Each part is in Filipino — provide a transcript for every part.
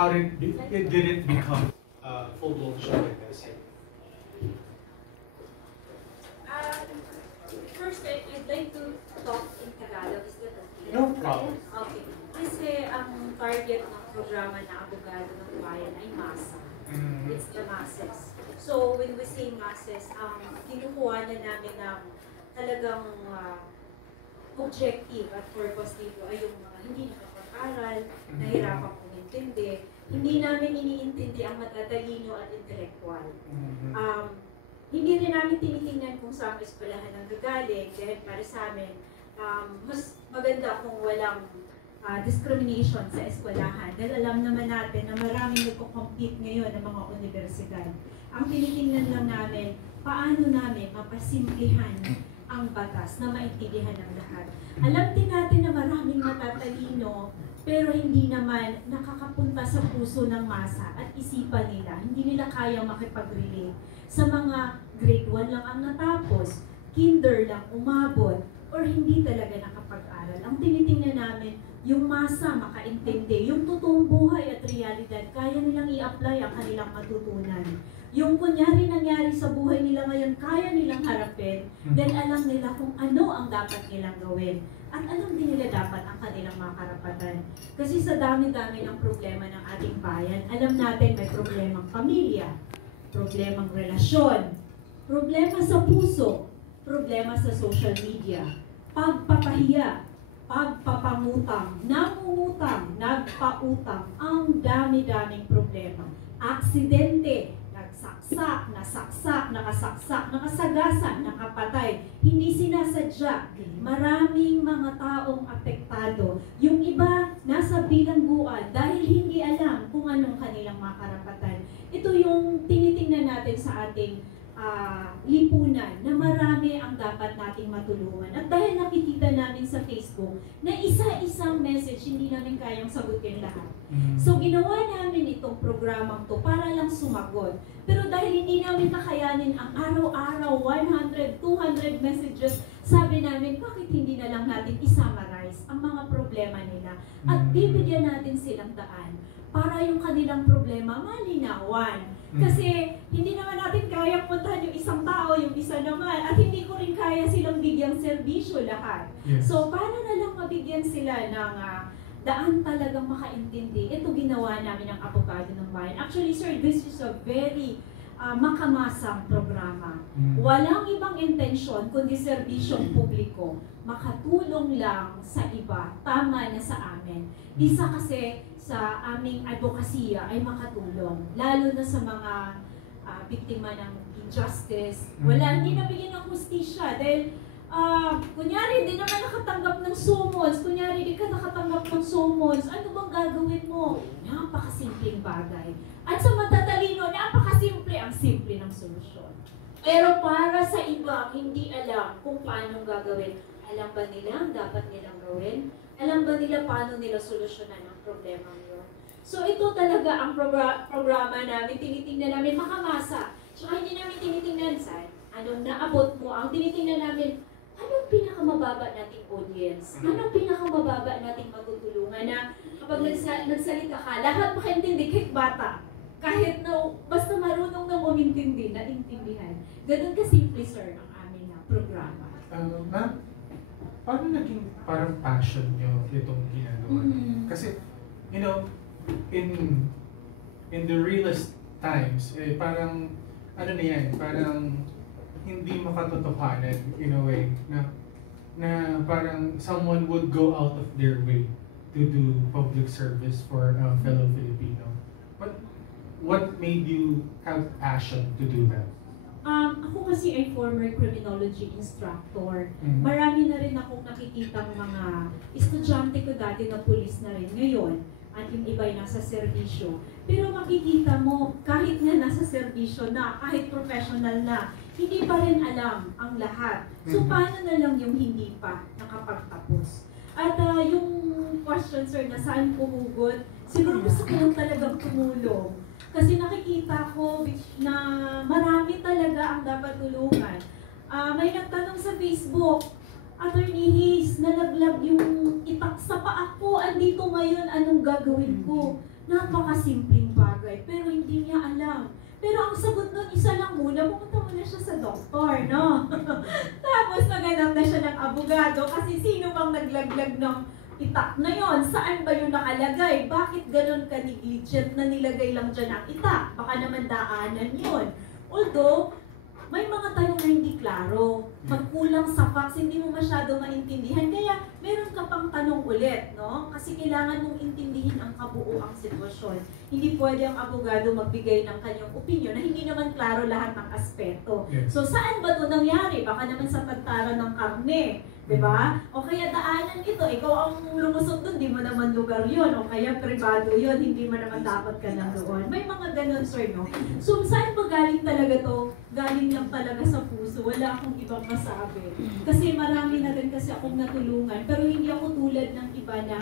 how did it become full-blown show, I guess? First, I'd like to talk in Tagalog. Is that okay? No problem. Okay. Kasi ang target ng programa na Abogado ng Bayan ay masa. It's the masses. So, when we say masses, kinukuha na namin ng talagang objective at purpose dito ay yung mga hindi nakapag-aral, nahirapang umintindi. Hindi namin iniintindi ang matatalino at intellectual. Hindi rin namin tinitingnan kung saan eskwelahan ang gagaling dahil para sa amin, mas maganda kung walang discrimination sa eskwelahan. Dahil alam naman natin na maraming nagko-compete ngayon ng mga universidad. Ang tinitingnan lang namin, paano namin mapasimplihan ang batas na maintindihan ng lahat. Alam din natin na maraming matatalino, pero hindi naman nakakapunta sa puso ng masa at isipan nila. Hindi nila kayang makipag-relate. Sa mga grade 1 lang ang natapos, kinder lang umabot, or hindi talaga nakapag-aral. Ang tinitingnan namin, yung masa makaintindi, yung totoong buhay at realidad, kaya nilang i-apply ang kanilang matutunan. Yung kunyari nangyari sa buhay nila ngayon, kaya nilang harapin, then alam nila kung ano ang dapat nilang gawin. At alam din nila dapat ang kanilang mga karapatan. Kasi sa dami-dami ng problema ng ating bayan, alam natin may problemang pamilya, problemang relasyon, problema sa puso, problema sa social media, pagpapahiya, pagpapangutang, nangungutang, nagpautang, ang dami-daming problema. Aksidente, nagsaksak, nasaksak, nakasaksak, nakasagasan, nakapatay, hindi sinasadya. Maraming mga taong apektado. Yung iba, nasa bilangguan dahil hindi alam kung anong kanilang mga karapatan. Ito yung tinitingnan natin sa ating lipunan na marami ang dapat nating matulungan. At dahil nakikita namin sa Facebook na isa-isang message, hindi namin kayang sagutin lahat. So ginawa namin itong programang to para lang sumagot. Pero dahil hindi namin kakayanin ang araw-araw 100, 200 messages, sabi namin, bakit hindi na lang natin i-summarize ang mga problema nila at bibigyan natin silang daan para yung kanilang problema malinawan. Kasi hindi naman natin kaya puntahan yung isang tao, yung isa naman, at hindi ko rin kaya silang bigyang serbisyo lahat. Yes. So, paano na lang mabigyan sila ng daan talagang makaintindi? Ito ginawa namin ng Abogado ng Bayan. Actually, sir, this is a very makamasang programa. Walang ibang intensyon kundi serbisyong publiko. Makatulong lang sa iba, tama na sa amin. Isa kasi sa aming advokasya ay makatulong, lalo na sa mga biktima ng injustice. Hindi nabigyan ng hustisya dahil kunyari, hindi naman nakatanggap ng summons. Kunyari, hindi ka nakatanggap ng summons. Ano bang gagawin mo? Napakasimpleng bagay. At sa matatalino, napakasimple ang simple ng solusyon. Pero para sa iba, hindi alam kung paano gagawin. Alam ba nila ang dapat nilang gawin? Alam ba nila paano nila solusyonan ang problema yun? So ito talaga ang programa namin. Tinitingnan namin makamasa. Tsaka hindi namin tinitingnan sa anong naabot mo. Ang tinitingnan namin, anong pinakamababa nating audience? Anong pinakamababa nating matutulungan na kapag nagsalita ka, lahat makaintindi, kahit bata. Kahit na basta marunong nang umintindi, naintindihan. Ganun kasimple, sir, ang aming programa. Ma'am, paano naging parang passion nyo itong ginagawa? Kasi, you know, in the realest times, parang, ano na yan, parang hindi makatotohanan in a way na parang someone would go out of their way to do public service for a fellow Filipino. But what made you have passion to do that? Ako kasi ay former criminology instructor. Marami na rin akong nakikitang mga estudyante ko dati na pulis na rin ngayon. At yung iba ay nasa serbisyo. Pero makikita mo, kahit nga nasa serbisyo na, kahit professional na, hindi pa rin alam ang lahat. So paano na lang yung hindi pa nakapagtapos? At yung question, sir, na saan pumugot, siguro gusto ko lang talagang tumulong. Kasi nakikita ko na marami talaga ang dapat tulungan. May nagtanong sa Facebook, Attorney Hayes, nalaglag yung itak sa paa ko, andito ngayon, anong gagawin ko? Napakasimpleng bagay, pero hindi niya alam. Pero ang sagot nun, isa lang muna, pumunta muna siya sa doktor, no? Tapos naganap na siya ng abogado kasi sino bang naglaglag ng itak na yon? Saan ba yun nakalagay? Bakit ganun ka-negligent na nilagay lang dyan ang itak? Baka naman daanan yun. Although, may mga tanong na hindi klaro. Magkulang sa facts, hindi mo masyado maintindihan. Kaya, meron ka pang tanong ulit, no? Kasi kailangan mong intindihin ang kabuuang sitwasyon. Hindi pwede ang abogado magbigay ng kanyang opinion na hindi naman klaro lahat ng aspeto. Yes. So, saan ba ito nangyari? Baka naman sa tagtara ng karne. Diba? O kaya daanan ito, ikaw ang lumusot doon, di mo naman lugar yun. O kaya privado yun, hindi mo naman dapat ka na doon. May mga ganun, sir, no? So, saan ba galing talaga to? Galing lang talaga sa puso. Wala akong ibang masabi. Kasi marami na rin kasi akong natulungan. Pero hindi ako tulad ng iba na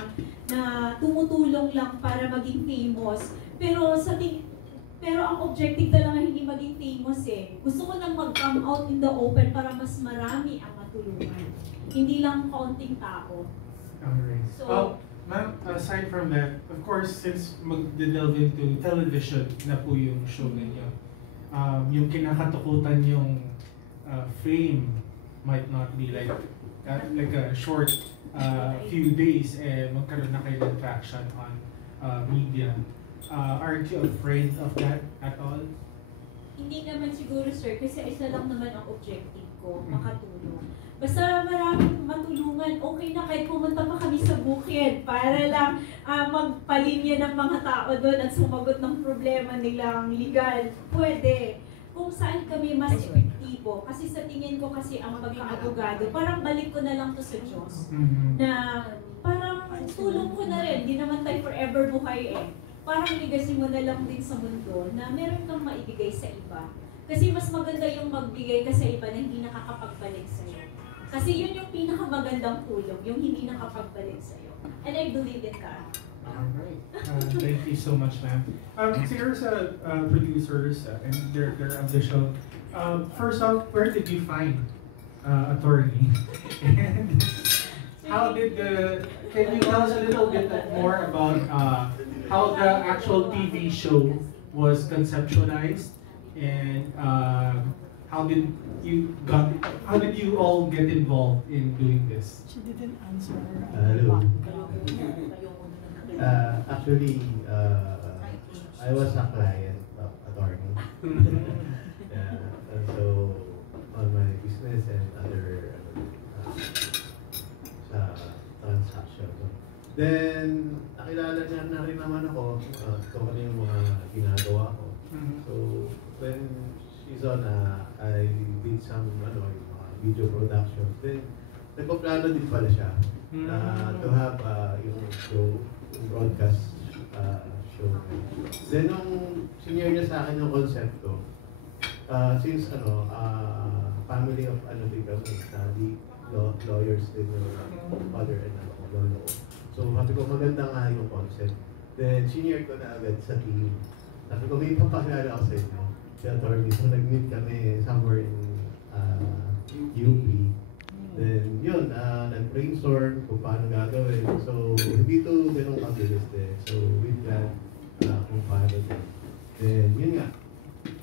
tumutulong lang para maging famous. Pero ang objective talaga hindi maging famous eh. Gusto ko nang mag-come out in the open para mas marami ang matulungan. Hindi lang kaunting tao. Alright. So, ma'am, aside from that, of course, since mag-delve into television na po yung show ninyo, yung kinakatakutan yung fame might not be like a short few days, magkaroon na kayo ng traction on media. Aren't you afraid of that at all? Hindi naman siguro, sir, kasi isa lang naman ang objective ko, makatulong. Basta maraming matulungan, okay na kahit pumunta pa kami sa bukid para lang magpalinya ng mga tao doon at sumagot ng problema nilang legal. Pwede. Kung saan kami mas epektibo. Kasi sa tingin ko kasi ang pagka-abogado, parang balik ko na lang to sa Diyos. Na parang tulong ko na rin. Hindi naman tayo forever buhay eh. Parang legacy mo na lang din sa mundo na meron kang maibigay sa iba. Kasi mas maganda yung magbigay ka sa iba na hindi nakakapagbalik sa'yo. Kasi yun yung pinakamagandang tulong, yung hindi nakapagbalik sa'yo. And I believe in that. Alright. Thank you so much, ma'am. Siguro sa producers and their official, first off, where did you find attorney? And how did can you tell us a little bit more about how the actual TV show was conceptualized? And how did you all get involved in doing this? She didn't answer. Hello. Actually, I was a client of attorney. So on my business and other transactions. Then nakilala niya na rin naman ako kung ano yung mga ginagawa ko. So when she's on, I did some video productions. Then nagpaplano din pala siya to have yung show, yung broadcast show. Then nung senior niya sa akin yung konsepto, since family of din kami, study lawyers din yung father and lolo. So sabi ko maganda nga yung concept. Then senior ko na agad sa team. Sabi ko may papakilala ako sa inyo. Si attorney. So nag-meet kami somewhere in UP. Then yun, nag-brainstorm kung paano gagawin. So hindi to ganun kabilis din. So we plan kung paano din. Then yun nga,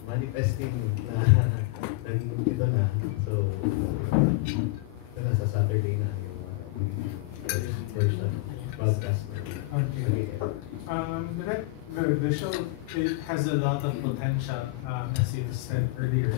manifesting na naging ito na. So ito na sa Saturday na yung version broadcast. Okay. The show, it has a lot of potential, as you said earlier.